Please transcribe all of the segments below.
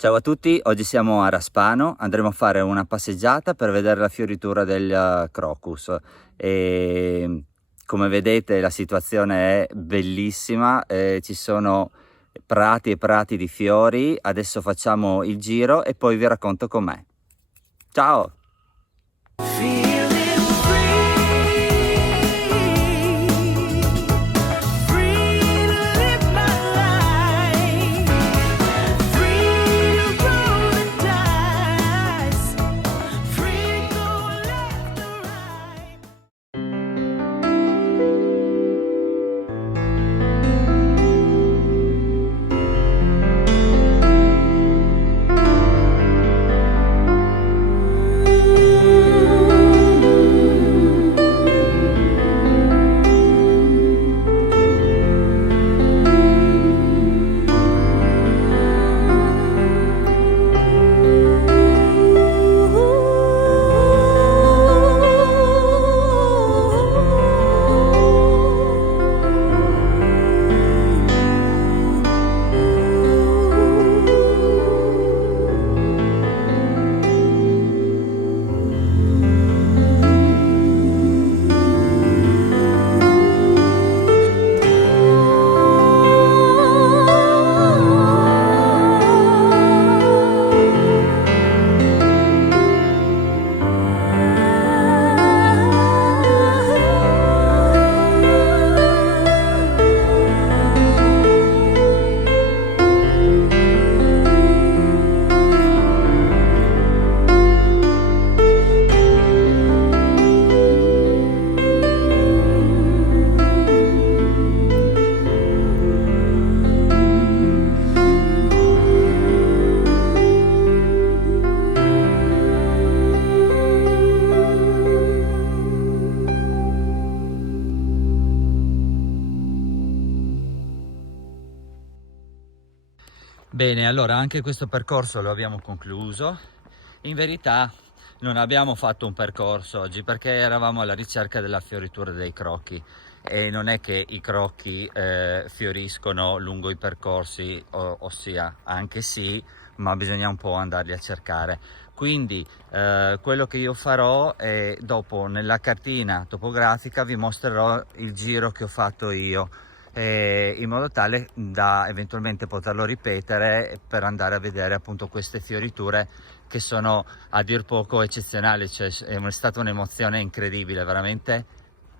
Ciao a tutti, oggi siamo a Raspano, andremo a fare una passeggiata per vedere la fioritura del crocus e come vedete la situazione è bellissima, ci sono prati e prati di fiori. Adesso facciamo il giro e poi vi racconto com'è. Ciao! Bene, allora anche questo percorso lo abbiamo concluso. In verità non abbiamo fatto un percorso oggi perché eravamo alla ricerca della fioritura dei crocchi e non è che i crocchi fioriscono lungo i percorsi, ossia anche sì, ma bisogna un po' andarli a cercare. Quindi quello che io farò è dopo nella cartina topografica vi mostrerò il giro che ho fatto io, in modo tale da eventualmente poterlo ripetere per andare a vedere appunto queste fioriture che sono a dir poco eccezionali. Cioè, è stata un'emozione incredibile, veramente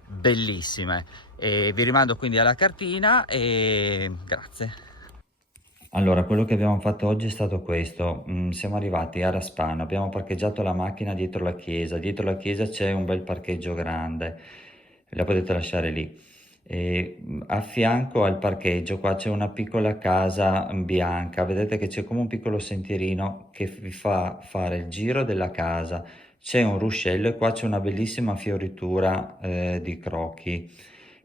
bellissime, e vi rimando quindi alla cartina e grazie. Allora, quello che abbiamo fatto oggi è stato questo. Siamo arrivati a Raspano, abbiamo parcheggiato la macchina dietro la chiesa c'è un bel parcheggio grande, la potete lasciare lì. E a fianco al parcheggio qua c'è una piccola casa bianca, vedete che c'è come un piccolo sentierino che vi fa fare il giro della casa, c'è un ruscello e qua c'è una bellissima fioritura di crocchi.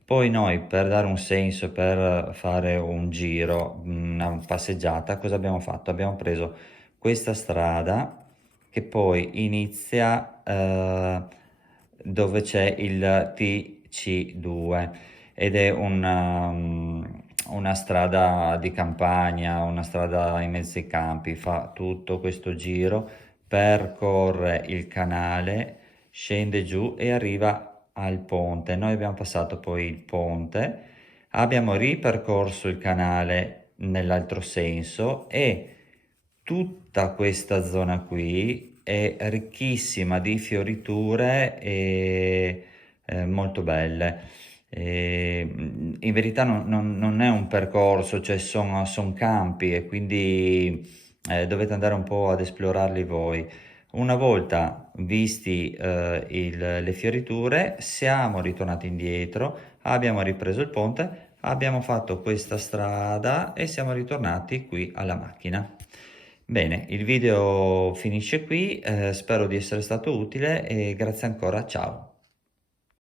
Poi noi, per dare un senso, per fare un giro, una passeggiata, cosa abbiamo fatto? Abbiamo preso questa strada che poi inizia dove c'è il TC2 ed è una strada di campagna, una strada in mezzo ai campi. Fa tutto questo giro, percorre il canale, scende giù e arriva al ponte. Noi abbiamo passato poi il ponte, abbiamo ripercorso il canale nell'altro senso e tutta questa zona qui è ricchissima di fioriture e molto belle. In verità non è un percorso, cioè sono campi e quindi dovete andare un po' ad esplorarli voi. Una volta visti le fioriture, siamo ritornati indietro, abbiamo ripreso il ponte, abbiamo fatto questa strada e siamo ritornati qui alla macchina. Bene, il video finisce qui, spero di essere stato utile e grazie ancora, ciao!